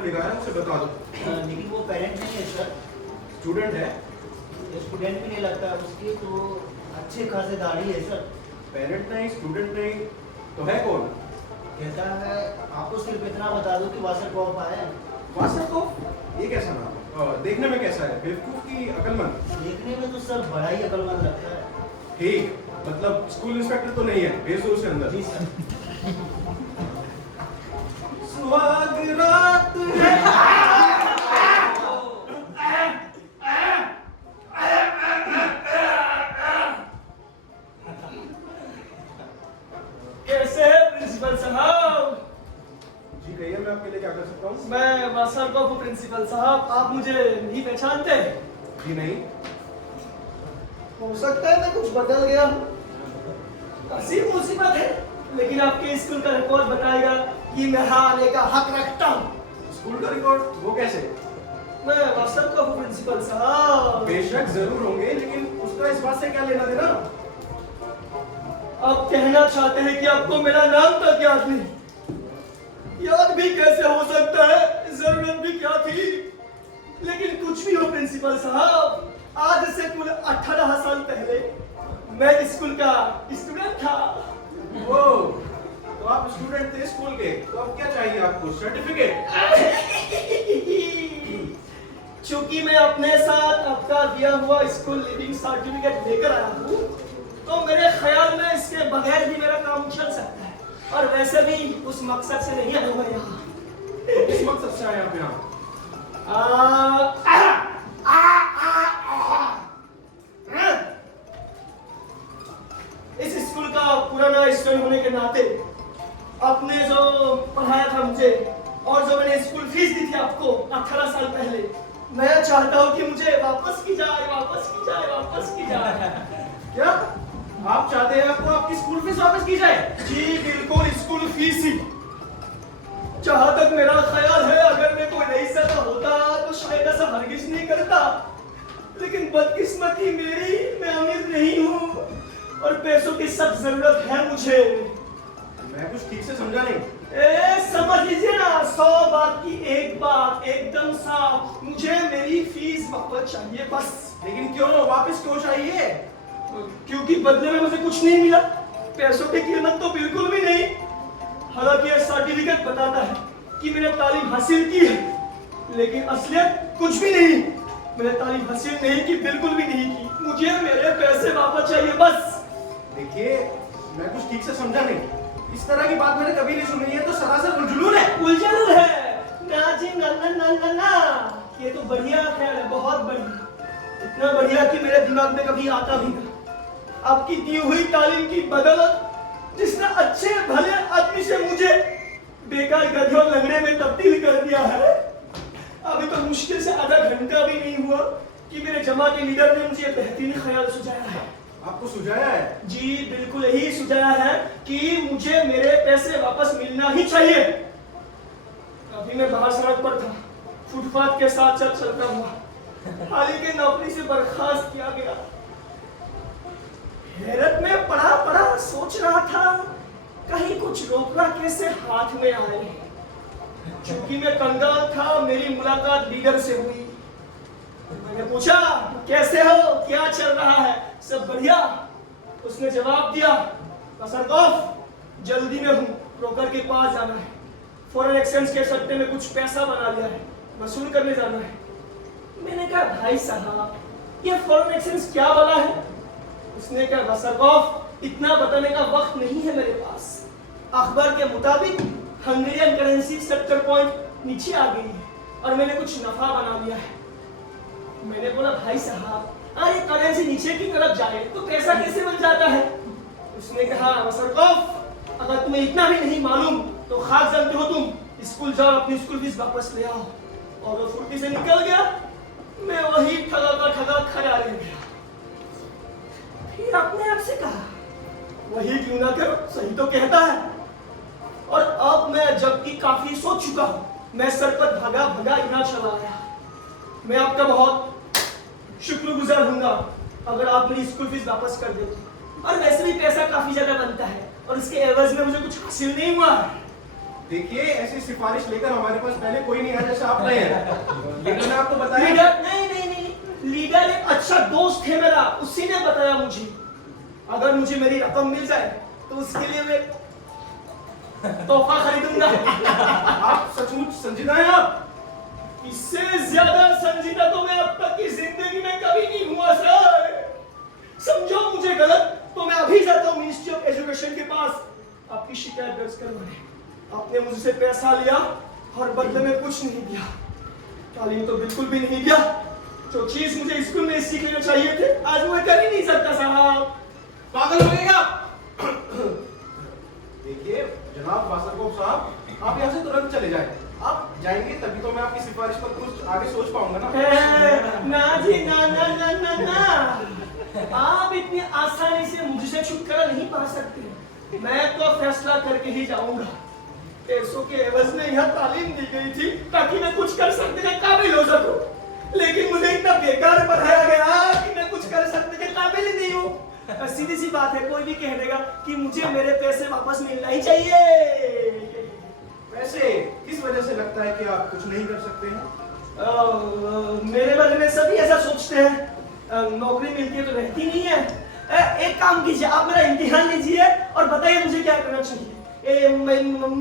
Document लेकर आया, उसे बता दो। लेकिन वो पेरेंट नहीं है सर। स्टूडेंट है। स्टूडेंट भी नहीं लगता, उसकी तो अच्छे खासे दाढ़ी है सर। पेरेंट नहीं, स्टूडेंट नहीं, तो है कौन? कहता है आपको सिर्फ इतना बता दो कि वासर कॉप आया है। वासर को? ये कैसा नाम? देखने में कैसा है, बेवकूफ की अकलमंद? देखने में तो सर बड़ा ही अकलमंद लगता है। ठीक, मतलब स्कूल इंस्पेक्टर तो नहीं है, भेज दो उसे अंदर। जी सर। स्वागत है। कैसे है प्रिंसिपल साहब? जी कहिए, मैं आपके लिए क्या कर सकता हूँ? मैं वासर को प्रिंसिपल साहब, आप मुझे नहीं पहचानते? जी नहीं। हो सकता है मैं कुछ बदल गया हूँ, ऐसी मुसीबत है, लेकिन आपके स्कूल का रिकॉर्ड बताएगा कि मैं आने का हक रखता हूँ। स्कूल का रिकॉर्ड? वो कैसे? मैं वासर को प्रिंसिपल साहब। बेशक जरूर होंगे, लेकिन उसका इस बात से क्या लेना देना? आप कहना चाहते हैं कि आपको मेरा नाम तक याद नहीं? याद भी कैसे हो सकता है, जरूरत भी क्या थी? लेकिन कुछ भी हो प्रिंसिपल साहब, आज से कुल 18 साल पहले मैं स्कूल का स्टूडेंट था। वो तो आप स्टूडेंट थे स्कूल के, तो अब क्या चाहिए आपको? सर्टिफिकेट? चूंकि मैं अपने साथ आपका दिया हुआ स्कूल लिविंग सर्टिफिकेट लेकर आया हूँ, तो मेरे ख्याल में इसके बगैर भी मेरा काम चल सकता है, और वैसे भी उस मकसद से नहीं आया हुआ यहाँ। किस मकसद से आए आप यहाँ? इस स्कूल का पुराना स्टूडेंट होने के नाते आपने जो पढ़ाया था मुझे, और जो मैंने स्कूल फीस दी थी आपको 18 साल पहले, मैं चाहता हूँ कि मुझे वापस की जाए, वापस की जाए, वापस की जाए। क्या आप चाहते हैं आपको आपकी स्कूल फीस वापस की जाए? जी बिल्कुल, स्कूल फीस ही। जहाँ तक मेरा ख्याल है, अगर मैं कोई नई सजा होता तो शायद ऐसा हरगिज नहीं करता, लेकिन बदकिस्मती मेरी, मैं अमीर नहीं हूँ और पैसों की सख्त जरूरत है मुझे। मैं कुछ ठीक से समझा नहीं। समझ लीजिए ना, 100 बात की एक बात, एकदम साफ, मुझे मेरी फीस वापस चाहिए बस। लेकिन क्यों? वापस क्यों चाहिए? क्योंकि बदले में मुझे कुछ नहीं मिला, पैसों की कीमत तो बिल्कुल भी नहीं। हालांकि यह सर्टिफिकेट बताता है कि मैंने तालीम हासिल की है, लेकिन असलियत कुछ भी नहीं। मैंने तालीम हासिल नहीं की, बिल्कुल भी नहीं की। मुझे मेरे पैसे वापस चाहिए बस। देखिए, मैं कुछ ठीक से समझा नहीं। इस तरह की बात मैंने कभी नहीं सुनी है, तो सरासर उलझुलून है। उलझन है ना जी, ना ना ना ना ना। ये तो बढ़िया ख्याल है, बहुत बढ़िया, इतना बढ़िया कि मेरे दिमाग में कभी आता भी नहीं। आपकी दी हुई तालीम की बदौलत, जिसने अच्छे भले आदमी से मुझे बेकार गधे और लंगड़े में तब्दील कर दिया है, अभी तो मुश्किल से आधा घंटा भी नहीं हुआ कि मेरे जमा के लीडर ने मुझे बेहतरीन ख्याल सुझाया है। आपको सुझाया है? जी बिल्कुल, यही सुझाया है कि मुझे मेरे पैसे वापस मिलना ही चाहिए। अभी मैं बाहर सड़क पर था, फुटपाथ के साथ चलता हुआ हाल ही के नौकरी से बर्खास्त किया गया। हैरत में पड़ा सोच रहा था कहीं कुछ रोकना कैसे हाथ में आए। चूंकि मैं कंगाल था, मेरी मुलाकात लीडर से हुई। मैंने पूछा, कैसे हो, क्या चल रहा है, सब बढ़िया? उसने जवाब दिया, सरकॉफ जल्दी में हूँ, ब्रोकर के पास जाना है, फॉरेन एक्सचेंज के सट्टे में कुछ पैसा बना लिया है, वसूल करने जाना है। मैंने कहा, भाई साहब ये फॉरेन एक्सचेंज क्या बना है? उसने कहा, सरकॉफ इतना बताने का वक्त नहीं है मेरे पास। अखबार के मुताबिक हंगेरियन करेंसी 70 पॉइंट नीचे आ गई है और मैंने कुछ नफा बना लिया है। मैंने बोला, भाई साहब अरे करेंसी नीचे की तरफ जाए तो पैसा कैसे बन जाता है? उसने कहा, सरकॉफ अगर तुम्हें इतना भी नहीं मालूम तो खाक जानते हो तुम, स्कूल जाओ, अपनी स्कूल फीस वापस ले आओ। और वो फुर्ती से निकल गया। मैं वही ठगा का ठगा खड़ा रह गया। फिर अपने आप से कहा, वही क्यों ना करो, सही तो कहता है। और अब मैं जबकि काफी सोच चुका हूं, मैं सर पर भगा भगा यहाँ चला आया। मैं आपका बहुत शुक्रगुजार हूँगा अगर आप मेरी स्कूल फीस वापस कर देते। और वैसे भी पैसा काफी ज्यादा बनता है और इसके एवज में मुझे कुछ हासिल नहीं हुआ है। देखिए ऐसी सिफारिश लेकर हमारे पास पहले कोई नहीं आया जैसे आप रहे हैं। लीडर ने आपको बताया? लीडर नहीं, लीडर एक अच्छा दोस्त है मेरा, उसी ने बताया मुझे। अगर मुझे मेरी रकम मिल जाए तो उसके लिए मैं तोहफा खरीदूंगा। आप सचमुच संजीदा हैं आप? इससे ज्यादा संजीदा तो मैं अब तक की जिंदगी में कभी नहीं हुआ सर। समझो मुझे गलत तो मैं अभी जाता हूँ मिनिस्ट्री ऑफ एजुकेशन के पास आपकी शिकायत दर्ज करवाने। आपने मुझसे पैसा लिया और बदले में कुछ नहीं दिया, तालीम तो बिल्कुल भी नहीं दिया। जो चीज मुझे स्कूल में सीख लेना चाहिए थे आज मैं कर ही नहीं सकता साहब। पागल हो गए क्या? देखिए जनाब वासरकोप साहब, आप यहाँ से तुरंत चले जाएं। आप जाएंगे तभी तो मैं आपकी सिफारिश पर कुछ आगे सोच पाऊंगा ना। ना जी ना ना ना ना ना, आप इतनी आसानी से मुझसे छुटकारा नहीं पा सकते। मैं तो फैसला करके ही जाऊंगा। पैसों के एवज में यह तालीम दी गई थी ताकि मैं कुछ कर सकने के काबिल हो सकूं, लेकिन मुझे इतना बेकार पढ़ाया गया कि मैं कुछ कर सकने के काबिल ही नहीं हूँ। सीधी सी बात है, कोई भी कह देगा कि मुझे मेरे पैसे वापस मिलना ही चाहिए। वैसे किस वजह से लगता है कि आप कुछ नहीं कर सकते हैं? मेरे बारे में सभी ऐसा सोचते हैं। नौकरी मिलती है तो रहती नहीं है। एक काम कीजिए, आप मेरा इम्तिहान लीजिए और बताइए मुझे क्या करना चाहिए।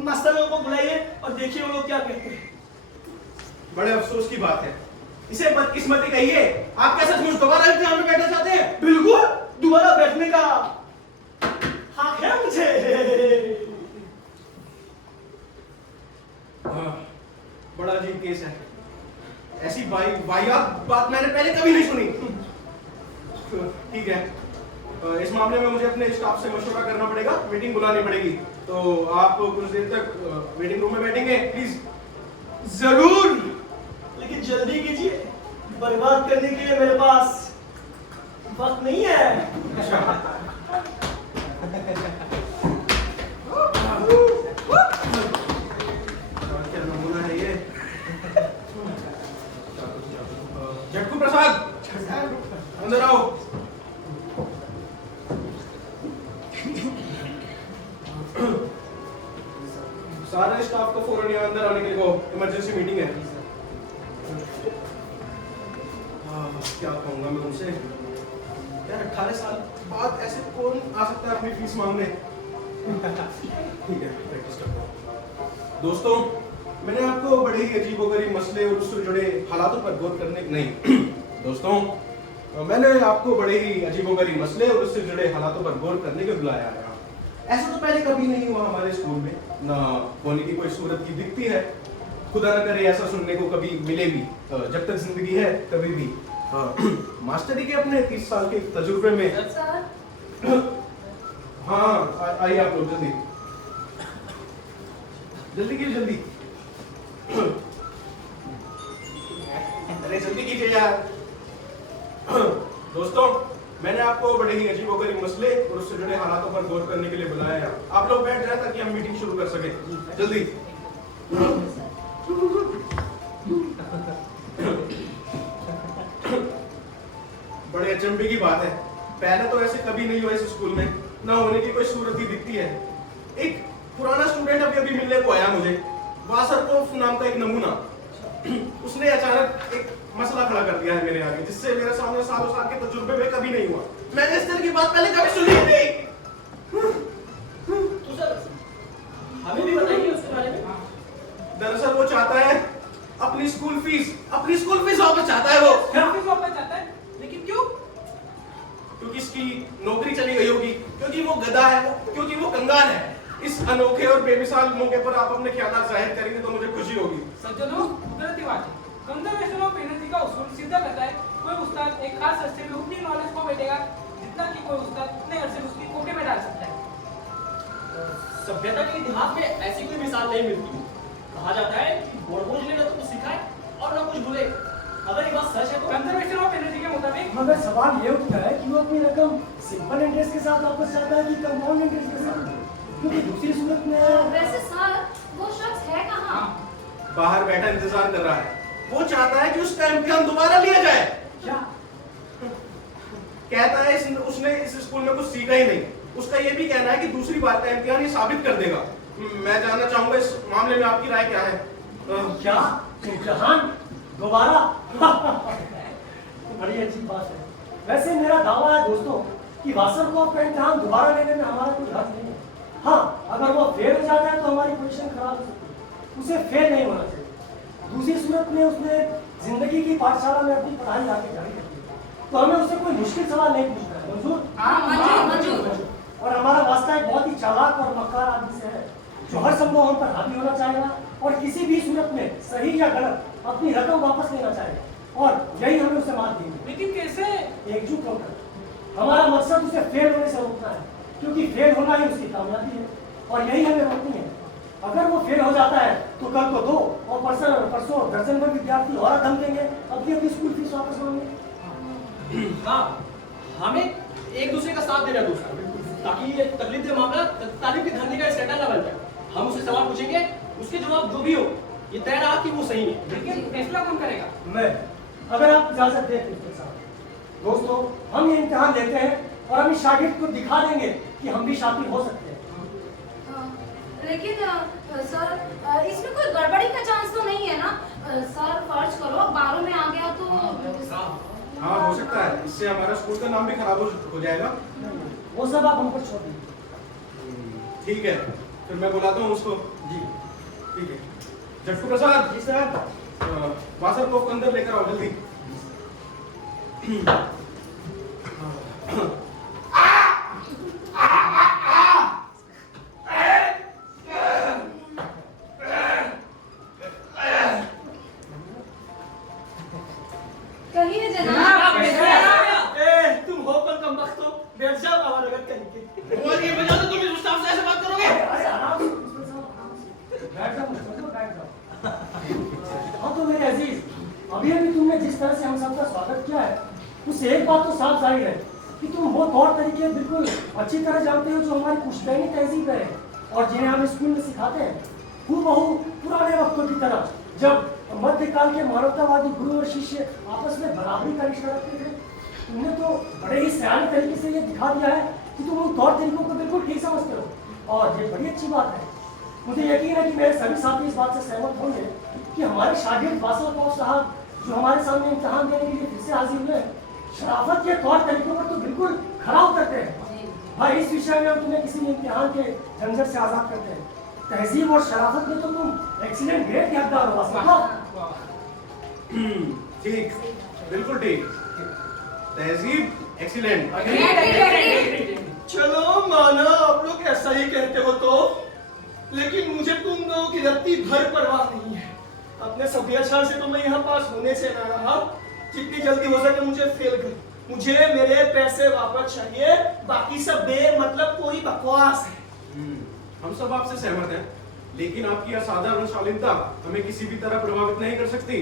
मास्टर लोगों को बुलाइए और देखिए वो लोग क्या कहते हैं। बड़े अफसोस की बात है, इसे बदकिस्मती कहिए। आप क्या सचमुच दोबारा इम्तिहान में बैठना चाहते हैं? बिल्कुल, दोबारा बैठने का हक है मुझे। बड़ा अजीब केस है, ऐसी वाहियात बात मैंने पहले कभी नहीं सुनी। ठीक है, इस मामले में मुझे अपने स्टाफ से मशवरा करना पड़ेगा, मीटिंग बुलानी पड़ेगी। तो आप कुछ देर तक वेटिंग रूम में बैठेंगे प्लीज? जरूर, लेकिन जल्दी कीजिए, बर्बाद करने के लिए मेरे पास वक्त नहीं है। क्या नमूना है ये? झटकू प्रसाद, अंदर आओ। सारे स्टाफ को फौरन यहाँ अंदर आने के लिए कहो, इमरजेंसी मीटिंग है। क्या कहूँगा मैं उनसे यार, 18 साल बाद ऐसे कौन आ सकता है अपनी फीस मांगने? ठीक है, प्रैक्टिस करता हूँ। दोस्तों, मैंने आपको बड़े ही अजीबोगरीब मसले और उससे जुड़े हालातों पर गौर करने नहीं दोस्तों, मैंने आपको बड़े ही अजीबोगरीब मसले और उससे जुड़े हालातों पर गौर करने के बुलाया है। ऐसा तो पहले कभी नहीं हुआ हमारे स्कूल में, ना होने की कोई सूरत की दिखती है। खुदा न करे ऐसा सुनने को कभी मिले भी, जब तक जिंदगी है कभी भी। मास्टरी के अपने 30 साल के तजुर्बे में। हाँ आइए आप लोग, जल्दी जल्दी कीजिए, जल्दी। अरे जल्दी कीजिए यार। दोस्तों, मैंने आपको बड़े ही अजीबोगरीब मसले और उससे जुड़े हालातों पर गौर करने के लिए बुलाया है। आप लोग बैठ जाए ताकि हम मीटिंग शुरू कर सके। जल्दी। बड़े अचंभे की बात है, पहले तो ऐसे कभी नहीं हुआ इस स्कूल में, ना होने की कोई सूरत ही दिखती है। एक पुराना स्टूडेंट अभी अभी मिलने को आया मुझे, वासरकोफ नाम का एक नमूना। उसने अचानक एक मसला खड़ा कर दिया है मेरे आगे, जिससे मेरे सामने सालों साल के तजुर्बे में कभी नहीं हुआ। मैंने इस तरह की बात पहले कभी सुनी नहीं। तो सर हमें भी बताइए उसके बारे में। दरअसल वो चाहता है अपनी स्कूल फीस वापस चाहता है। वो फीस वापस चाहता है, लेकिन क्यों? क्योंकि इसकी नौकरी चली गई होगी, क्योंकि वो गधा है, क्योंकि वो कंगाल है। इस अनोखे और बेमिसाल मौके पर आप अपने ख्यालात जाहिर करेंगे तो मुझे खुशी होगी। सज्जनों, गलत बात है। कंजर्वेशन ऑफ एनर्जी का उसूल सीधा कहता है, कोई उस्ताद एक खास अरसे में उतनी नॉलेज को बैठेगा जितना कि कोई उस्ताद उतने अरसे में उसकी खोपड़ी में डाल सकता है। सभ्यता के इतिहास में ऐसी कोई मिसाल नहीं मिलती। कहा जाता है कि बोल ने ना तो कुछ सिखाए और ना कुछ भूले। अगर ये बात सच है तो कंजर्वेशन ऑफ एनर्जी के मुताबिक मगर सवाल ये उठता है कि वो अपनी रकम सिंपल इंटरेस्ट के साथ वापस चाहता है कि कंपाउंड इंटरेस्ट के साथ, क्योंकि दूसरी सूरत में वैसे सर वो शख्स है कहाँ? बाहर बैठा इंतजार कर रहा है। वो चाहता है कि उसका इम्तिहान दोबारा लिया जाए। क्या कहता है उसने इस स्कूल में कुछ सीखा ही नहीं। उसका ये भी कहना है कि दूसरी बार का इम्तिहान ये साबित कर देगा। मैं जानना चाहूंगा इस मामले में आपकी राय क्या है? क्या इम्तिहान दोबारा? बड़ी अच्छी बात है। वैसे मेरा दावा है दोस्तों कि वासरकोफ का इम्तिहान दोबारा लेने में हमारा कोई हक नहीं है। हाँ, अगर वो फेल हो जाता है तो हमारी पोजीशन खराब हो सकती है। उसे फेल नहीं होना चाहिए। दूसरी सूरत में उसने जिंदगी की पाठशाला में अपनी पढ़ाई आगे जारी रखी है, तो हमें उससे कोई मुश्किल सवाल नहीं पूछना है। मंजूर? मंजूर। और हमारा वास्ता एक बहुत ही चालाक और मक्कार आदमी से है, जो हर संभव हम पर हावी होना चाहेगा और किसी भी सूरत में सही या गलत अपनी रकम वापस लेना चाहेगा, और यही हमें उसे मात देंगे। लेकिन कैसे? एकजुट होकर। हमारा मकसद उसे फेल होने से रोकना है, क्योंकि फेल होना ही उसकी कामयाबी है, और यही हमें रोकनी है। अगर वो फेल हो जाता है तो कल को 2 और परसों दर्जन भर विद्यार्थी और दम देंगे, अपनी अपनी स्कूल फीस वापस मांगेंगे। हाँ, हमें एक दूसरे का साथ देना दूसरा, ताकि ये तकलीफ दे मामला तालीम की धरने का स्टैंडर्ड ना बन जाए। हम उससे सवाल पूछेंगे, उसके जवाब जो भी हो, ये तय रहा कि वो सही है। लेकिन फैसला कौन करेगा? मैं, अगर आप इजाजत दें प्रिंसिपल साहब। दोस्तों, हम ये इम्तिहान लेते हैं और हम इस शागिर्द को दिखा देंगे कि हम भी शातिर हो सकते हैं। लेकिन सर इसमें कोई गड़बड़ी का चांस तो नहीं है ना? सर फर्ज करो 12 में आ गया तो हाँ, हो सकता है। इससे हमारा स्कूल का नाम भी खराब हो जाएगा। वो सब आप हम पर छोड़ दीजिए। ठीक है, फिर मैं बुलाता हूँ उसको। जी ठीक है। जट्टू प्रसाद, जी सर। वासरकोफ को अंदर लेकर आओ जल्दी। कहिए जनाब। तुम हो कल कम वक्त हो, बैठ जाओ हमारे घर कहीं। और ये बजा तो तुम इस स्टाफ से ऐसे बात करोगे? अरे आराम से प्रिंसिपल साहब, आराम से। बैठ जाओ मुझे, बैठ जाओ। हाँ तो मेरे अजीज, अभी अभी तुमने जिस तरह से हम सबका स्वागत किया है, उससे एक बात तो साफ जाहिर है कि तुम वो तौर तरीके बिल्कुल अच्छी तरह जानते हो जो हमारी पुश्तैनी तहजीब है और जिन्हें हम स्कूल में सिखाते हैं। हूबहू पुराने वक्तों की तरह, जब मध्यकाल के मानवतावादी गुरु और शिष्य आपस में बराबरी का रिश्ता रखते थे। तुमने तो बड़े ही सयाने तरीके से ये दिखा दिया है कि तुम उन तौर तरीकों को बिल्कुल ठीक समझते हो, और ये बड़ी अच्छी बात है। मुझे यकीन है कि मेरे सभी साथी इस बात से सहमत होंगे कि हमारे शागिर्द वासरकोफ साहब, जो हमारे सामने इम्तिहान देने के लिए फिर से हाजिर हुए, शराफत के तौर तरीकों पर तो बिल्कुल खरा उतरते हैं। भाई, इस विषय में हम तुम्हें किसी भी इम्तिहान के झंझट से आजाद करते हैं। तहजीब और शराफत में तो तुम एक्सीलेंट ग्रेड के हकदार हो वासरकोफ। ठीक, बिल्कुल ठीक। तहजीब एक्सीलेंट। चलो माना आप लोग ऐसा ही कहते हो तो, लेकिन मुझे तुम लोगों की रत्ती भर परवाह नहीं है। अपने सभ्याचार से तो मैं यहाँ पास होने से ना रहा, जितनी जल्दी हो सके मुझे फेल कर। मुझे मेरे पैसे वापस चाहिए, बाकी सब बेमतलब कोई बकवास है। हम सब आपसे सहमत हैं, लेकिन आपकी असाधारण शालीनता हमें किसी भी तरह प्रभावित नहीं कर सकती,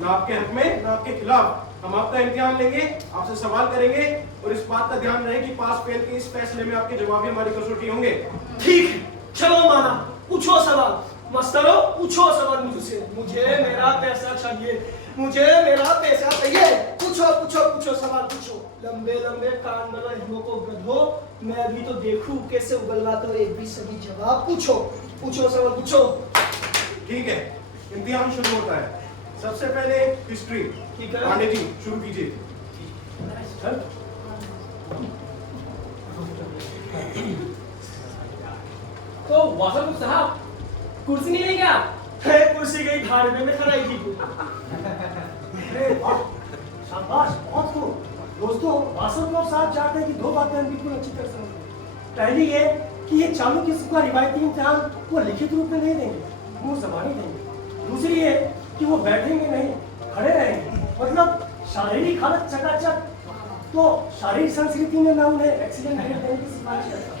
ना आपके हक में ना आपके खिलाफ। हम आपका इम्तिहान लेंगे, आपसे सवाल करेंगे, और इस बात का ध्यान रहे कि पास फेल के इस फैसले में आपके जवाब ही हमारी कसौटी होंगे। ठीक है, चलो माना, पूछो सवाल। मस्तरो, पूछो सवाल मुझसे। मुझे मेरा पैसा चाहिए, मुझे मेरा पैसा चाहिए। पूछो पूछो पूछो सवाल पूछो। लंबे लंबे कान वाला हिमो को गधो, मैं भी तो देखूं कैसे उगलवाते हो एक भी सभी जवाब। पूछो पूछो सवाल पूछो। ठीक है, इम्तिहान शुरू होता है। सबसे पहले हिस्ट्री। ठीक है। पांडे जी शुरू कीजिए। तो वासरकोफ साहब, कुर्सी नहीं लेंगे आप? है कुर्सी गई भाड़ में, मैं खड़ा ही थी। अरे वाह, शाबाश, बहुत खूब। दोस्तों, वासरकोफ साहब चाहते हैं कि 2 बातें हम बिल्कुल अच्छी तरह समझें। पहली ये कि ये चालू किस्म का रिवायती इम्तिहान वो लिखित रूप में नहीं देंगे, मुंह ज़बानी देंगे। दूसरी ये कि वो बैठेंगे नहीं, खड़े रहेंगे, मतलब शारीरिक हालत चकाचक। तो शारीरिक संस्कृति में मैं उन्हें एक्सीलेंट ग्रेड देने की सिफारिश करता हूँ।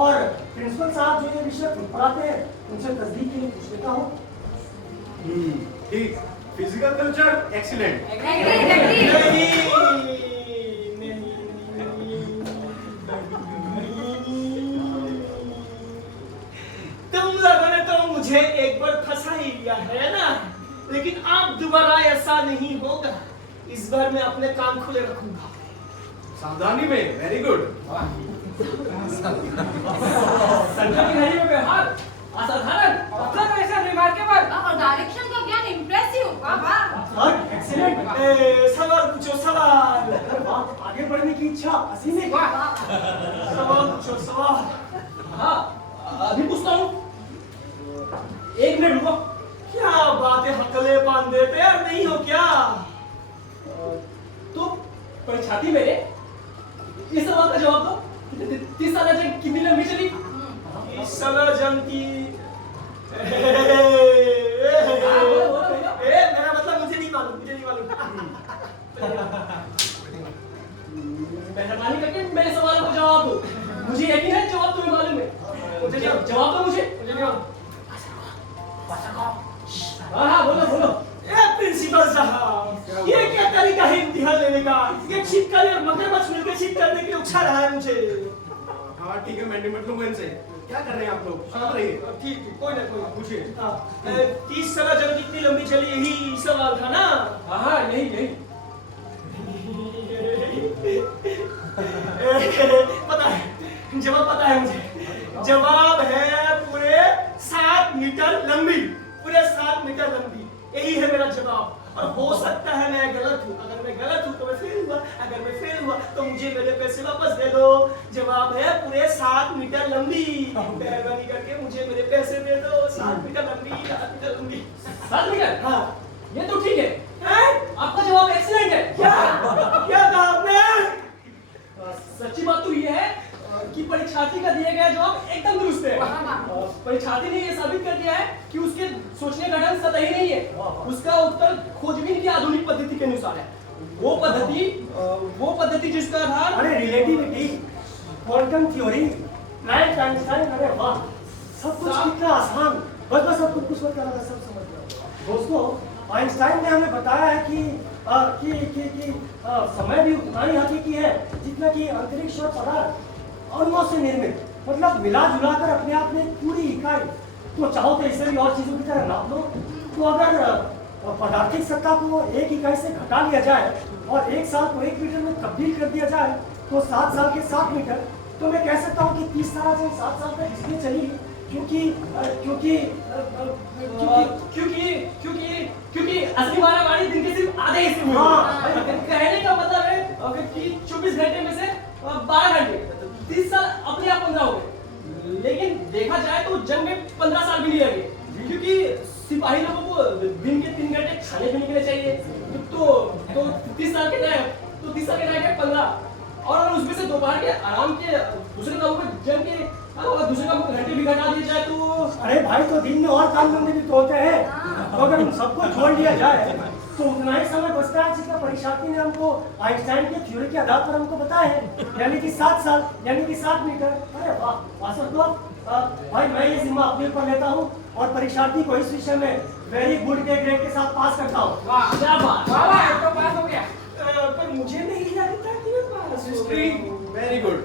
और प्रिंसिपल साहब जो ये विषय खुद पढ़ाते हैं, उनसे तस्दीक के लिए पूछ लेता हूँ। ठीक, फिजिकल कल्चर एक्सीलेंट। तुम लोगों ने तो मुझे एक बार फंसा ही लिया है ना, लेकिन अब दोबारा ऐसा नहीं होगा। इस बार मैं अपने कान खुले रखूंगा। सावधानी में, वेरी गुड। संख्या की घड़ी में व्यवहार असाधारण। सर ऐसा रिमार्केबल। और डायरेक्शन का ज्ञान इम्प्रेसिव। वाह वाह। Sir excellent. सवाल पूछो सवाल। बात आगे बढ़ने की इच्छा असीम है। सवाल पूछो सवाल। हाँ, अभी पूछता हूँ। 1 मिनट रुको। क्या बातें हकले बांधे तैयार नहीं हो क्या? तो परीक्षार्थी मेरे इस सवाल का जवाब दो। 30 साल जंग कितनी लंबी चली? इस साल जंग की बोलो। मेरा मतलब मुझे नहीं मालूम। मेहरबानी करके मेरे सवाल का जवाब दो। मुझे यकीन है जवाब तुम्हें मालूम है। मुझे नहीं जवाब दो मुझे। नहीं मालूम। हाँ, बोलो। प्रिंसिपल साहब, ये क्या तरीका है इम्तिहान लेने का? ये छिपकली और मगरमच्छ मिलकर चीट करने के लिए उकसा रहा है मुझे। हाँ ठीक है, मैं निपट लूंगा इनसे। क्या कर रहे हैं आप लोग? शांत रहिए। ठीक है, कोई ना पूछिए। 30 साल जंग कितनी लंबी चली, यही सवाल था ना? हाँ, यही। पता है, जवाब पता है मुझे। जवाब है पूरे 7 मीटर लंबी। पूरे 7 मीटर लंबी, यही है मेरा जवाब। और हो सकता है मैं गलत हूँ। अगर मैं गलत हूँ तो मैं फेल हुआ, अगर मैं फेल हुआ तो मुझे मेरे पैसे वापस दे दो। जवाब है पूरे 7 मीटर लंबी। मेहरबानी करके मुझे मेरे पैसे दे दो। 7 मीटर लंबी, 7 मीटर लंबी। 7 मीटर? हाँ। ये तो ठीक है। हैं? आपका जवाब एक्सीलेंट है। क्या कहा आपने? सच्ची बात तो ये है कि परीक्षार्थी का दिया गया जवाब एकदम दुरुस्त है। परीक्षार्थी ने ये साबित कर दिया है कि उसके सोचने का ढंग सतही नहीं है। उसका उत्तर खोजबीन की आधुनिक पद्धति के अनुसार है। वो पद्धति जिसका आधार अरे relativity, quantum theory, Brite Einstein, अरे वाह, सब कुछ कितना आसान। बस अब कुछ मत करना, सब समझ लो। दोस्तों, आइंस्टाइन ने हमें बताया है कि समय भी उतना ही हकीकी है जितना कि अंतरिक्ष और पदार्थ अणुओं से निर्मित, मतलब मिला जुला कर अपने आप में पूरी इकाई। तो चाहो तो इसे भी और चीजों की तरह नाप लो। तो अगर पदार्थिक सत्ता को एक इकाई से घटा लिया जाए और 1 साल को 1 मीटर में तब्दील कर दिया जाए तो 7 साल के 7 मीटर। तो मैं कह सकता हूँ कि 30 साल से 7 साल तक इसलिए चली क्योंकि असली मारामारी दिन के सिर्फ आधे हिस्से में हुई। कहने का मतलब है कि 24 घंटे में से 12 घंटे, 30 साल अपने आप 15 हो गए। लेकिन देखा जाए तो जंग में 15 साल भी नहीं लगे, क्योंकि सिपाही लोगों को दिन के 3 घंटे खाने पीने के लिए चाहिए। तो 30 साल के टाइम 15, और उसमें से दोपहर के आराम के दूसरे कामों में जंग के दूसरे कामों के घंटे भी घटा दिए जाए तो। अरे भाई, तो दिन में और काम धंधे भी तो होते हैं। तो अगर उन सबको छोड़ दिया जाए तो उतना ही समय बचता है जितना परीक्षार्थी ने हमको आइंस्टाइन के थ्योरी के आधार पर हमको बताया है, यानी कि 7 साल, यानी कि 7 मीटर। अरे वाह, वास्तव भाई मैं ये जिम्मा अपने ऊपर लेता हूँ और परीक्षार्थी को इस विषय में वेरी गुड के ग्रेड के साथ पास करता हूँ। वाह क्या बात। वाह, तो पास हो गया। पर मुझे नहीं लगता कि मैं पास हो हिस्ट्री गया। Very good.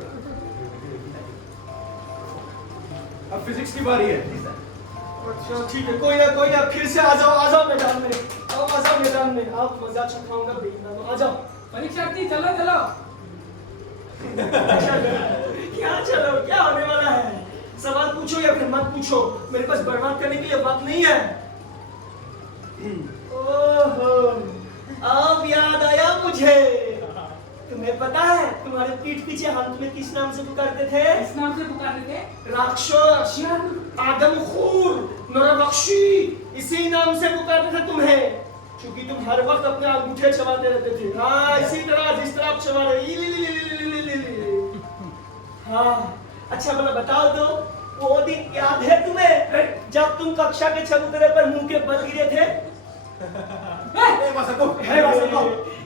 अब फिजिक्स की बारी है। अच्छा ठीक है, कोई ना, फिर से आ जाओ मैदान में। अब आ जाओ मैदान में, आप मजा चखाऊंगा देखना। आ जाओ। परीक्षार्थी चलो। क्या चलो, क्या होने वाला है? सवाल पूछो या फिर मत पूछो, मेरे पास बर्बाद करने के लिए वक्त नहीं है। ओहो, अब याद आया मुझे। तुम्हें पता है तुम्हारे पीठ पीछे हम तुम्हें किस नाम से पुकारते थे? इस नाम से पुकारते थे? राक्षस, आदमखोर, नरभक्षी, इसी नाम से पुकारते थे तुम्हें, क्योंकि तुम हर वक्त अपने अंगूठे चबाते रहते थे। हाँ, इसी तरह जिस तरह आप चबा रहे। हाँ, अच्छा भला बताओ तो, वो दिन याद है तुम्हें जब तुम कक्षा के चबूतरे पर मुंह के बल गिरे थे?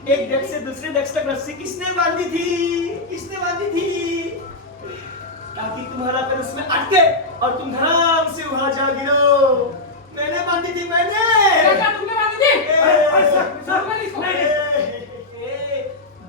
एक डेस्क से दूसरे डेस्क तक रस्सी किसने बांधी थी? ताकि तुम्हारा पैर उसमें अटके और तुम धड़ाम से वहां जा गिरो। मैंने बांधी थी, क्या तुमने बांधी थी?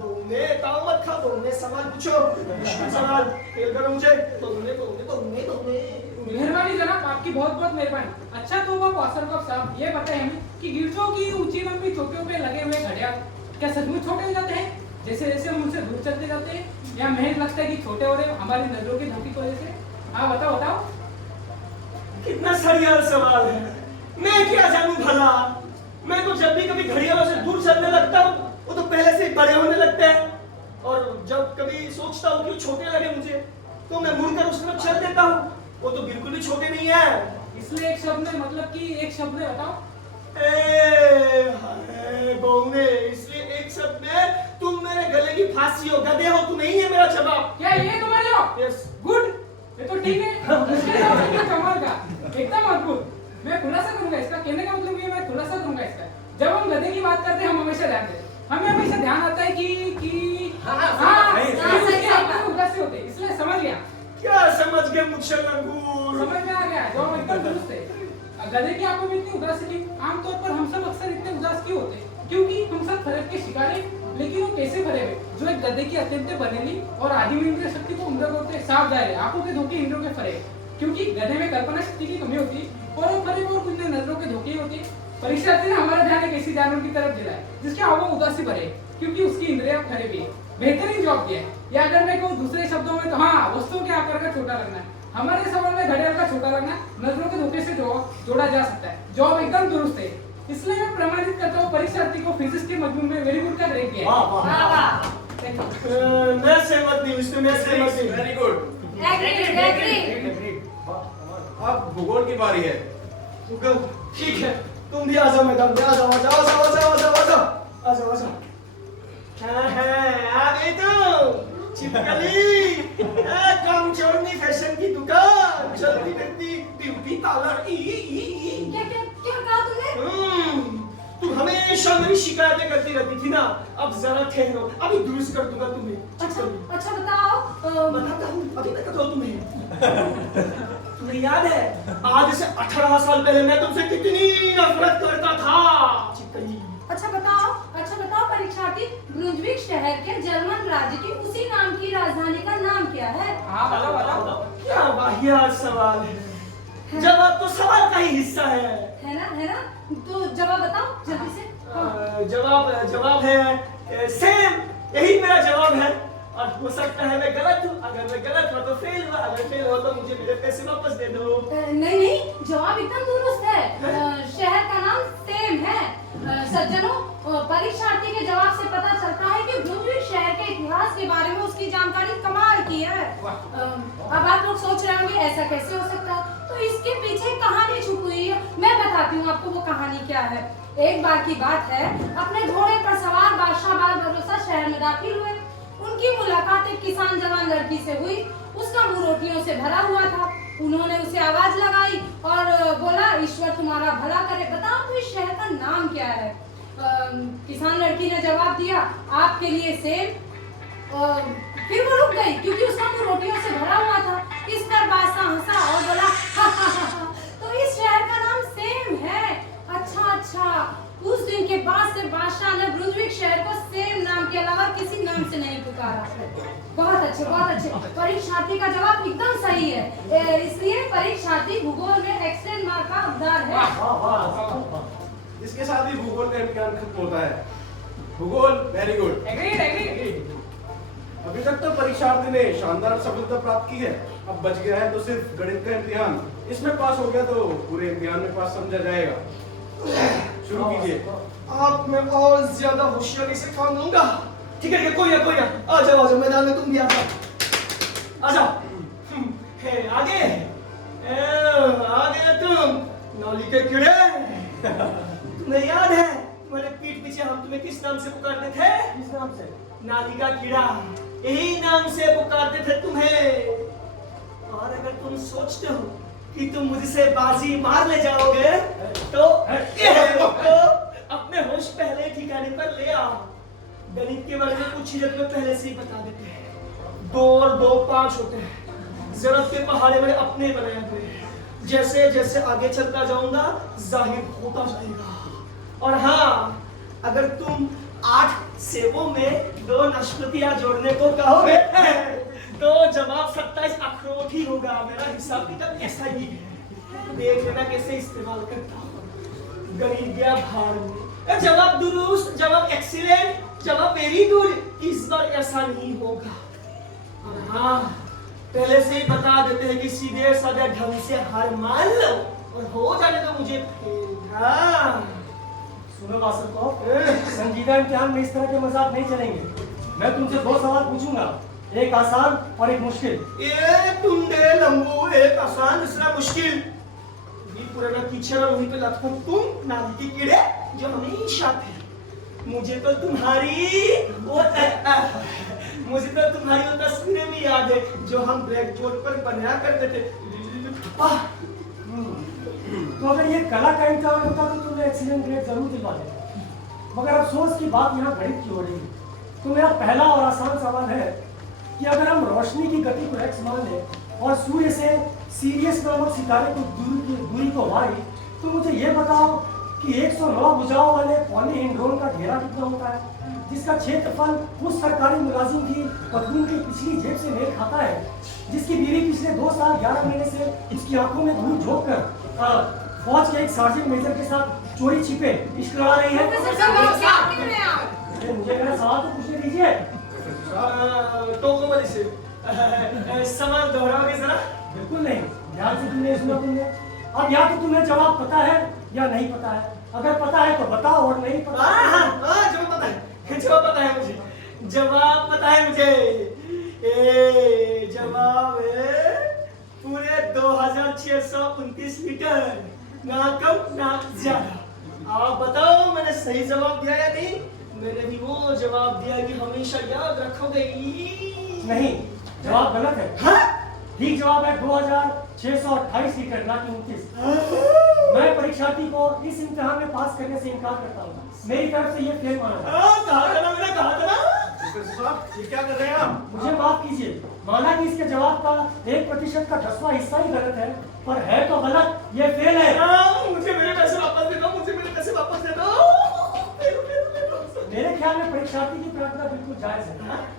तुमने ताव मत खा, तुमने सवाल पूछो, मुश्किल सवाल फेल करो मुझे। तुमने मेहरबानी जनाब, आपकी बहुत बहुत मेहरबानी। अच्छा तो वो वासरकॉफ साहब ये बताएं हमें कि गिरजों की ऊंची लंबी चोटियों पे लगे हुए घड़ियाल क्या सचमुच छोटे हो जाते हैं जैसे जैसे हम उनसे दूर चलते जाते हैं, या महज लगता है कि छोटे हो रहे हमारी नजरों की धमकी की वजह से? हाँ बताओ। कितना सड़ियाल सवाल है। मैं क्या जानूं भला। मैं तो जब भी कभी घड़ियालों से दूर चलने लगता हूँ वो तो पहले से ही बड़े होने लगते हैं, और जब कभी सोचता हूँ कि वो छोटे लगे मुझे तो मैं मुड़कर उस तरफ चल देता हूँ, वो तो बिल्कुल भी छोटे नहीं है। इसलिए एक शब्द में मतलब कि एक शब्द में बताओ। बहुने, इसलिए एक शब्द में तुम मेरे गले की फांसी हो, गधे हो, तू नहीं है मेरा जवाब। क्या ये तुम्हारे जवाब? यस। गुड, ये तो ठीक है। इसके जवाब क्या कमाल का, एकदम अद्भुत। मैं खुलासा करूंगा इसका, कहने का मतलब ये मैं खुलासा करूंगा इसका। जब हम गधे की बात करते हैं हम हमेशा ध्यान देते, हमें हमेशा ध्यान आता है कि उदासी होते, इसलिए समझ गया। क्या समझ गए मुझसे लंगूर? समझ में आ गया, जवाब एकदम दुरुस्त है। गधे की आंखों में इतनी उदासी क्यों? आमतौर पर हम सब अक्सर इतने उदास क्यों होते हैं? क्योंकि हम सब फरेब के शिकार हैं। लेकिन वो कैसे फरेब है? जो एक गधे की अत्यंत बनेली और आदिम इंद्रिय शक्ति को उम्र करते साफ जाहिर है, आंखों के धोखे इंद्रियों के फरेब, क्योंकि गधे में कल्पना शक्ति की कमी होती है और वो फरेब और कुछ नजरों के धोखे होते हैं। परीक्षार्थी ने हमारा ध्यान एक ऐसी जानवर की तरफ दिलाया जिसके हावभाव उदासी भरे, क्योंकि उसकी इंद्रियां फरेबी है। बेहतरीन जवाब दिया है। या अगर मैं कहूँ दूसरे शब्दों में तो हाँ, वस्तुओं के आकार का छोटा लगना है। हमारे सवाल में घड़ियाल का छोटा लगना नजरों के धोखे से जोड़ा जा सकता है। जवाब एकदम दुरुस्त है। इसलिए मैं प्रमाणित करता हूँ परीक्षार्थी को फिजिक्स के मजमून में वेरी गुड का ग्रेड दिया है। मैं सहमत नहीं, इसमें मैं सहमत नहीं। Very good. एग्री। अब भूगोल की बारी है। ठीक है, तुम भी आ जाओ मैदान में, आ जाओ आ जाओ आ जाओ आ जाओ आ जाओ आ जाओ आ जाओ आ जाओ। आ गई तो चिपकली, कम छोड़नी फैशन की दुकान, चलती फिरती ब्यूटी पार्लर। क्या कहा तुमने? तुम हमेशा मेरी शिकायतें करती रहती थी ना, अब जरा ठहरो, अभी दुरुस्त कर दूंगा तुम्हें। अच्छा बताओ। बताता हूँ, अभी तक तो तुम्हें तुम्हें याद है आज से 18 साल पहले मैं तुमसे कितनी नफरत करता था चिपकली। अच्छा बताओ परीक्षार्थी, ब्रुंजविक शहर के जर्मन राज्य की उसी नाम की राजधानी का नाम क्या है? हाँ बताओ। क्या वाहियात सवाल है। जवाब तो सवाल का ही हिस्सा है ना? तो जवाब बताओ जल्दी से। जवाब है सेम, यही मेरा जवाब है। और हो सकता है मैं गलत हूँ, अगर मैं गलत हुआ तो फेल हुआ, अगर फेल हुआ तो मुझे मेरे पैसे वापस दे दो। नहीं, जवाब एकदम दुरुस्त है। शहर का नाम सेम है। सज्जनों, परीक्षार्थी के जवाब से पता चलता है कि ब्रुंजविक शहर के इतिहास के बारे में उसकी जानकारी कमाल की है। अब आप लोग सोच रहे होंगे ऐसा कैसे हो सकता है, तो इसके पीछे कहानी छुपी हुई है। मैं बताती हूँ आपको वो कहानी क्या है। एक बार की बात है, अपने घोड़े पर सवार बादशाह बाल भरोसा शहर में दाखिल हुए। उनकी मुलाकात एक किसान जवान लड़की से हुई। उसका मुंह रोटियों से भरा हुआ था। उन्होंने उसे आवाज लगाई और बोला, ईश्वर तुम्हारा भला करे, बताओ तो इस शहर का नाम क्या है? किसान लड़की ने जवाब दिया, आपके लिए सेब। फिर वो रुक गई क्योंकि उसका मुंह रोटियों से भरा हुआ था। इस पर बादशाह हंसा और बोला, तो इस शहर का नाम सेम है। अच्छा। उस दिन के बाद से बादशाह ने ब्रुंजविक शहर को सेम नाम के अलावा किसी नाम से नहीं पुकारा। बहुत अच्छे। परीक्षार्थी का जवाब एकदम सही है। इसलिए परीक्षार्थी भूगोल में एक्सटेंड मार्क का हकदार है। इसके साथ ही भूगोल का इम्तिहान खत्म होता है। भूगोल वेरी गुड। एग्रीड। अभी तक तो परीक्षार्थी ने शानदार सफलता प्राप्त की है। अब बच गया है तो सिर्फ गणित का इम्तिहान। इसमें पास हो गया तो पूरे इम्तिहान में पास समझा जाएगा। शुरू कीजिए। आप मैं और ज्यादा होशियारी से काम लूंगा। ठीक है, कोई ना, आ जाओ मैदान में, तुम भी आ जाओ। है आगे तुम नौली के कीड़े। तुम्हें याद है तुम्हारे पीठ पीछे हम तुम्हें किस नाम से पुकारते थे? किस नाम से? नाली का कीड़ा, यही नाम से पुकारते थे तुम्हें। और अगर तुम सोचते हो कि तुम मुझसे बाजी मार ले जाओगे तो अपने होश पहले ठिकाने पर ले आओ। गणित के बारे में कुछ ही में पहले से ही बता देते हैं। 2 और 2 5 होते हैं। जरूरत के पहाड़े मैंने अपने बनाए हुए हैं। जैसे जैसे आगे चलता जाऊंगा जाहिर होता जाएगा। और हाँ, अगर तुम 8 सेबों में 2 नाशपातियां जोड़ने को कहोगे तो जवाब 27 अखरोट ही होगा। मेरा हिसाब किताब ऐसा ही है। देख लेना कैसे इस्तेमाल करता हूँ। गणित गया भाड़ में। जवाब दुरुस्त, जवाब एक्सीलेंट, जवाब वेरी गुड। इस बार ऐसा नहीं होगा। और हाँ, पहले से ही बता देते हैं कि सीधे साधे ढंग से हार मान लो और हो जाने दो मुझे फेल। हाँ सुनो वासरकॉफ, संजीदा इम्तिहान में इस तरह के मजाक नहीं चलेंगे। मैं तुमसे 2 सवाल पूछूंगा, एक आसान और एक मुश्किल। एक टुंडे लंबू, एक आसान दूसरा मुश्किल। ये पुराना कीचड़ और वहीं पे लटपट तुम नाली के कीड़े जो हमेशा थे। मुझे तो तुम्हारी वो तस्वीरें भी याद है जो हम ब्लैक बोर्ड पर बनाया करते थे। तो अगर ये कला का इम्तिहान होता तो तुम्हें एक्सीलेंट ग्रेड जरूर दिलवा देता, मगर अफसोस की बात यहाँ गणित की हो रही है। तो मेरा पहला और आसान सवाल है कि अगर हम रोशनी की गति को x मान लें और सूर्य से सीरियस नामक सितारे की दूरी को y, तो मुझे ये बताओ कि 109 भुजाओं वाले पॉलीहेड्रोन का घेरा कितना होता है, जिसका क्षेत्रफल उस सरकारी मुलाजिम की पत्नी की पिछली जेब से मेल खाता है, जिसकी बीवी पिछले 2 साल 11 महीने से उसकी आंखों में धूल झोंक कर फौज के एक सार्जेंट मेजर के साथ चोरी छिपे इश्क लड़ा रही है। मुझे मेरा सवाल तो पूछने दीजिए। तो कोमल से सवाल दोहराओगे जरा? बिल्कुल नहीं, ध्यान से तुमने सुना तुमने। अब या तो तुम्हें जवाब पता है या नहीं पता है। अगर पता है तो बताओ, और नहीं पता जवाब पता है, जवाब पता है मुझे, जवाब पता है मुझे। जवाब है पूरे 2629 लीटर, ना कम ना ज्यादा। आप बताओ मैंने सही जवाब दिया या नहीं? मैंने भी वो जवाब दिया कि हमेशा याद रखोगे। नहीं, जवाब गलत है। हाँ? ठीक जवाब है 2628 लीटर, ना कि 29। मैं परीक्षार्थी को इस इम्तिहान में पास करने से इनकार करता हूँ। मेरी तरफ से ये फेल माना जाए। कहा था ना, मैंने कहा था ना। प्रोफेसर साहब, ये क्या कर रहे हैं आप? मुझे माफ कीजिए, माना कि इसके जवाब का 1% का 10वां हिस्सा ही गलत है, पर है तो गलत, ये फेल है। मुझे मेरे पैसे वापस दे दो, मुझे मेरे पैसे वापस दे दो। मेरे ख्याल में परीक्षार्थी की प्रार्थना बिल्कुल जायज है।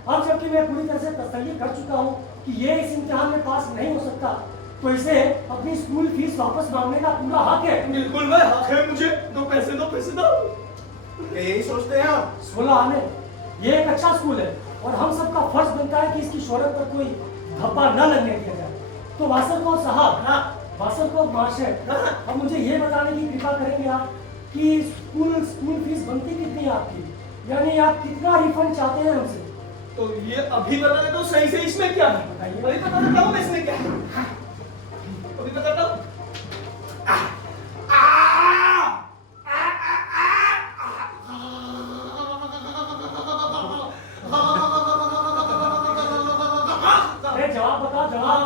अब जबकि मैं पूरी तरह से तसल्ली कर चुका हूँ कि ये इस इम्तिहान में पास नहीं हो सकता, तो इसे अपनी स्कूल फीस वापस मांगने का पूरा हक है। बिल्कुल भाई, हक है मुझे। दो पैसे दो। क्या यही सोचते हैं आप? 16 आने, ये एक अच्छा स्कूल है और हम सबका फर्ज बनता है कि इसकी शोहरत पर कोई धब्बा न लगने दिया जाए। तो वासरकॉफ साहब, वासरकॉफ मास्टर, अब मुझे ये बताने की कृपा करेंगे आप कि स्कूल फीस बनती कितनी है आपकी, यानी आप कितना रिफंड चाहते हैं हमसे? तो ये अभी बता देता हूँ सही से इसमें क्या है। बताइए। अभी बता देता हूँ इसमें क्या है। अभी बताता हूँ। जवाब बताओ, जवाब।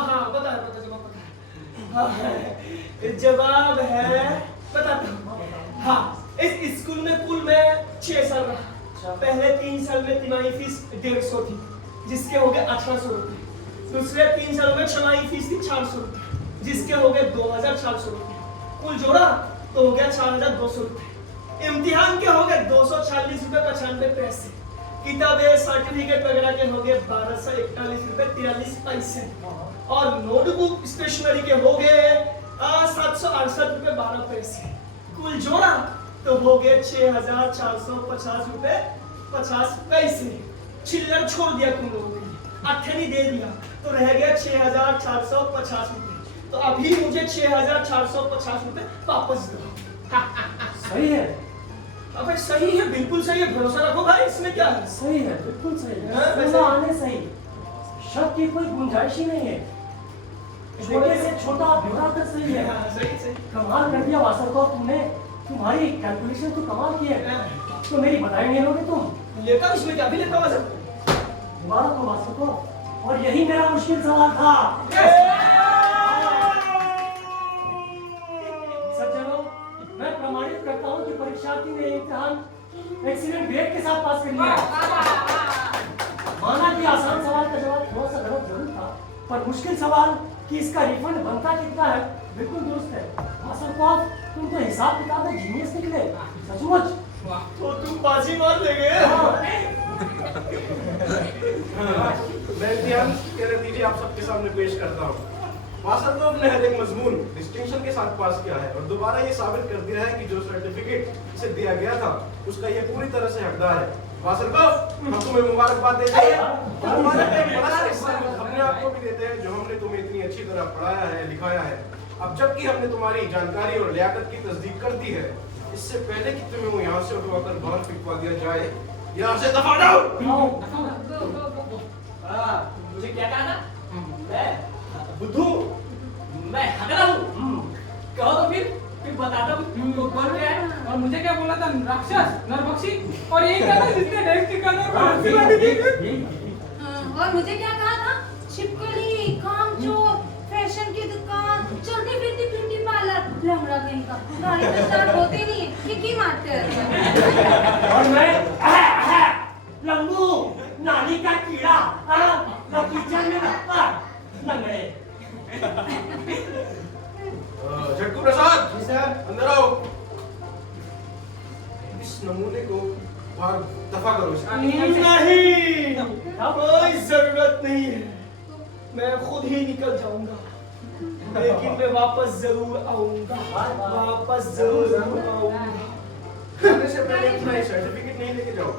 जवाब है, बताता हूँ। हाँ, इस स्कूल में कुल में 6 साल रहा। पहले 3 साल में तिमाही फीस 150 थी, जिसके हो गए 1800 रुपये। दूसरे 3 साल में छमाही फीस थी 400 रुपये, जिसके हो गए 2400 रुपये। कुल जोड़ा तो हो गया 4200 रुपये। इम्तिहान के हो गए 240 रुपये 95 पैसे। किताबें सर्टिफिकेट वगैरह के हो गए 1241 रुपये 43 पैसे। और नोटबुक स्टेशनरी के हो गए 768 रुपये 12 पैसे। कुल जोड़ा तो हो गए 6450 रुपये 50 पैसे। चिल्लर छोड़ दिया तुम लोगों ने, अट्ठनी दे दिया, तो रह गया 6450 रुपये। तो अभी मुझे 6450 रुपये वापस दो। सही है। अबे सही है, बिल्कुल सही है, भरोसा रखो भाई, इसमें क्या है। सही है, बिल्कुल सही है। हाँ, 16 आने सही, शक की कोई गुंजाइश ही नहीं है। छोटे से छोटा ब्यौरा तक सही है। हाँ, सही सही। कमाल कर दिया वासरकॉफ तुमने, तुम्हारी कैलकुलेशन तो कमाल की है। तो मेरी बधाई नहीं लोगे तुम? लेता इसमें क्या भी लेता वैसे। दोबारा तो वासरकॉफ, और यही मेरा मुश्किल सवाल था। सज्जनों, मैं प्रमाणित करता हूँ कि परीक्षार्थी ने इम्तिहान एक्सीलेंट ग्रेड के साथ पास कर लिया। माना कि आसान सवाल का जवाब थोड़ा सा गलत जरूर था, पर मुश्किल सवाल कि इसका रिफंड बनता कितना है बिल्कुल दुरुस्त है। वासरकॉफ, तुम तो हिसाब किताब में जीनियस निकले, सचमुच। तो तुम बाजी मार ले गए। मैं इम्तिहान के नतीजे आप सबके सामने पेश करता हूँ। वासरकॉफ ने हर एक मजमून डिस्टिंक्शन के साथ पास किया है और दोबारा ये साबित कर दिया है कि जो सर्टिफिकेट इसे दिया गया था उसका ये पूरी तरह से हकदार है। वासर को हम तुम्हें मुबारकबाद देते हैं। मुबारक एक बड़ा सा हिस्सा अपने आप को भी देते हैं जो हमने तुम्हें इतनी अच्छी तरह पढ़ाया है, लिखाया है। अब जबकि हमने तुम्हारी जानकारी और लियाकत की तस्दीक कर दी है, इससे पहले कि तुम्हें यहाँ से उठवाकर बाहर फिकवा दिया जाए, यहाँ से दफा जाओ। मुझे क्या कहा था? मैं बुद्धू, मैं हगला हूँ। कहो तो फिर बताता हूँ तो बोल क्या है। और मुझे क्या बोला था? राक्षस, नरभक्षी, और ये क्या था जिसने ड्रेस की कलर और मुझे क्या कहा था? छिपकली, कामचोर, फैशन की दुकान, चलती फिरती ब्यूटी पार्लर, लंगड़ा कहीं का, गाड़ी तो स्टार्ट होते नहीं है, किक ही मारते रहते हैं। और मैं लंबू, नाली का कीड़ा, किचन में लंगड़े। झटकू प्रसाद, जी सर। अंदर आओ। इस नमूने को बाहर दफा करो इसको। नहीं, कोई जरूरत नहीं है, मैं खुद ही निकल जाऊंगा, लेकिन मैं वापस जरूर आऊंगा, वापस जरूर आऊंगा। जाने से पहले अपना सर्टिफिकेट नहीं लेके जाओ।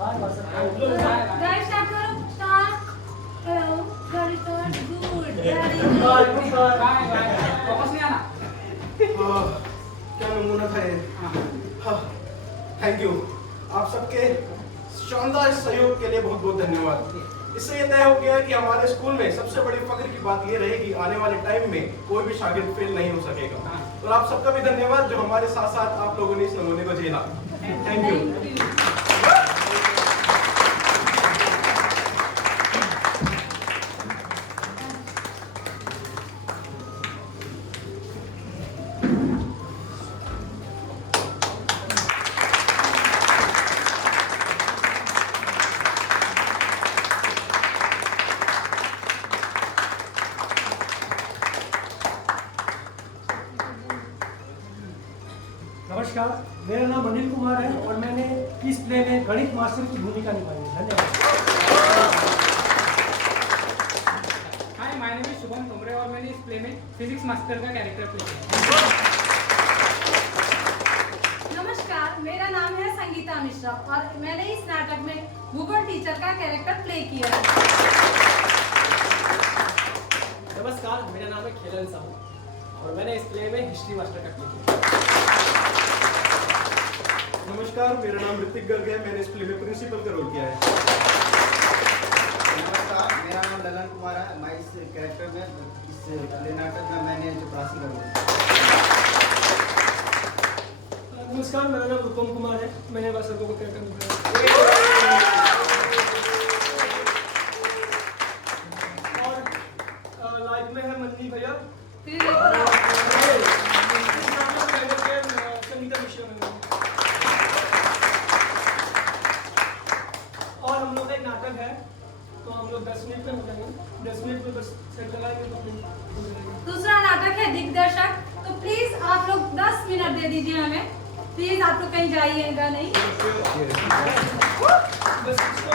गाड़ी स्टार्ट करो, स्टार्ट करो, गाड़ी स्टार्ट, गुड, वेरी गुड। वापस नहीं आना। क्या नमूना था ये। Thank you. आप सबके शानदार सहयोग के लिए बहुत बहुत धन्यवाद। इससे ये तय हो गया है कि हमारे स्कूल में सबसे बड़ी फख्र की बात ये रहेगी, आने वाले टाइम में कोई भी शागिर्द फेल नहीं हो सकेगा। और आप सबका भी धन्यवाद जो हमारे साथ साथ आप लोगों ने इस नमूने को झेला। Thank you. नमस्कार, मेरा नाम अनिल कुमार है और मैंने इस प्ले में गणित मास्टर की भूमिका निभाई है। धन्यवाद। हाय, माय नेम इज शुभम तुमरे और मैंने इस प्ले में फिजिक्स मास्टर का कैरेक्टर प्ले किया। नमस्कार, मेरा नाम है संगीता मिश्रा और मैंने इस नाटक में भूगोल टीचर का कैरेक्टर प्ले किया है। नमस्कार, मेरा नाम है खेलन साहू और मैंने इस प्ले में हिस्ट्री मास्टर का प्ले किया। नमस्कार, मेरा नाम ऋतिक गर्ग है। मैंने इस प्ले में प्रिंसिपल का रोल किया है। नमस्कार, मेरा नाम ललन कुमार है। मैं इस कैरेक्टर में, इस प्ले नाटक में मैंने चपरासी का रोल किया। नमस्कार, मेरा नाम रूपम कुमार है, मैंने वासर को कैरेक्टर निभाया। और लाइफ में है मन्नी भैया, संगीता मिश्रा मैंने। और हम लोग का एक नाटक है, तो हम लोग 10 मिनट में हो जाएंगे, 10 मिनट में बस सेट लगाएंगे तो हो जाएगा। दूसरा नाटक है दिग्दर्शक, तो प्लीज आप लोग 10 मिनट दे दीजिए हमें। प्लीज आप लोग कहीं जाइएगा नहीं। बस इसको